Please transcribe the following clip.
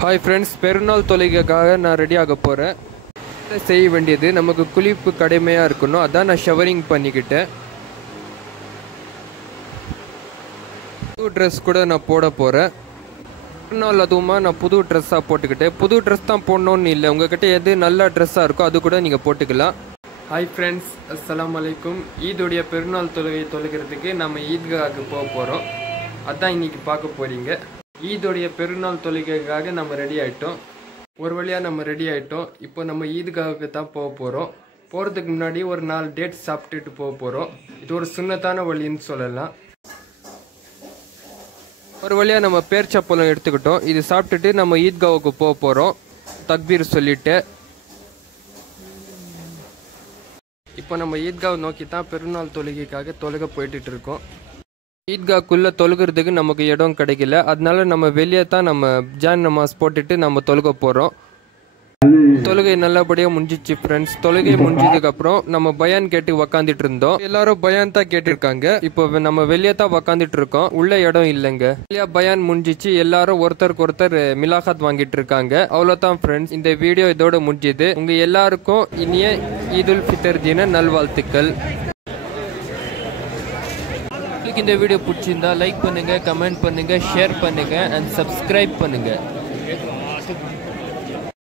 Hi friends, பெருநாள் தொழுகைக்காக நான் ரெடி ஆக போகிறேன். செய்ய வேண்டியது நமக்கு குளிப்பு கடுமையாக இருக்கணும். அதான் நான் ஷவரிங் பண்ணிக்கிட்டேன். புது ட்ரெஸ் கூட நான் போட போகிறேன். பெருநாள் அதுவுமா நான் புது ட்ரெஸ்ஸாக போட்டுக்கிட்டேன். புது ட்ரெஸ் தான் போடணுன்னு இல்லை, உங்கள்கிட்ட எது நல்ல ட்ரெஸ்ஸாக இருக்கோ அது கூட நீங்கள் போட்டுக்கலாம். ஹாய் ஃப்ரெண்ட்ஸ், அஸ்ஸலாமு அலைக்கும். ஈதுடைய பெருநாள் தொழுகிறதுக்கு நம்ம ஈத்காவுக்கு போக போகிறோம். அதான் இன்றைக்கி பார்க்க போகிறீங்க. ஈதுடைய பெருநாள் தொழுகைக்காக நம்ம ரெடி ஆகிட்டோம். ஒரு வழியாக நம்ம ரெடி ஆகிட்டோம். இப்போ நம்ம ஈத்காவுக்கு தான் போக போகிறோம். போகிறதுக்கு முன்னாடி ஒரு 4 டேட் சாப்பிட்டுட்டு போக போகிறோம். இது ஒரு சுன்னத்தான வழின்னு சொல்லலாம். ஒரு வழியாக நம்ம பேர்ச்சப்பழம் எடுத்துக்கிட்டோம். இது சாப்பிட்டுட்டு நம்ம ஈத்காவுக்கு போக போகிறோம். தக்பீர் சொல்லிட்டு இப்போ நம்ம ஈத்காவை நோக்கி தான் பெருநாள் தொழுகைக்காக தொழுக போயிட்டு இருக்கோம். ஈத்காக்குள்ளே தொழுகிறதுக்கு நமக்கு இடம் கிடைக்கல, அதனால நம்ம வெளியே தான் நம்ம ஜான் நமாஸ் போட்டுட்டு நம்ம தொழுக போகிறோம். தொழுகை நல்லபடியாக முடிஞ்சிச்சு ஃப்ரெண்ட்ஸ். தொழுகை முடிஞ்சதுக்கப்புறம் நம்ம பயான் கேட்டு உக்காந்துட்டு இருந்தோம். எல்லாரும் பயான் தான் கேட்டிருக்காங்க. இப்போ நம்ம வெளியே தான் உக்காந்துட்டு இருக்கோம், உள்ள இடம் இல்லைங்க. வெளியே பயான் முடிஞ்சிச்சு. எல்லாரும் ஒருத்தருக்கு ஒருத்தர் மிலாகாத் வாங்கிட்டு இருக்காங்க. அவ்வளோதான் ஃப்ரெண்ட்ஸ், இந்த வீடியோ இதோட முடிஞ்சுது. உங்க எல்லாருக்கும் இனிய ஈதுல் ஃபித்ர் தின நல்வாழ்த்துக்கள். இந்த வீடியோ பிடிச்சிருந்தா லைக் பண்ணுங்க, கமெண்ட் பண்ணுங்க, ஷேர் பண்ணுங்க அண்ட் சப்ஸ்கிரைப் பண்ணுங்க.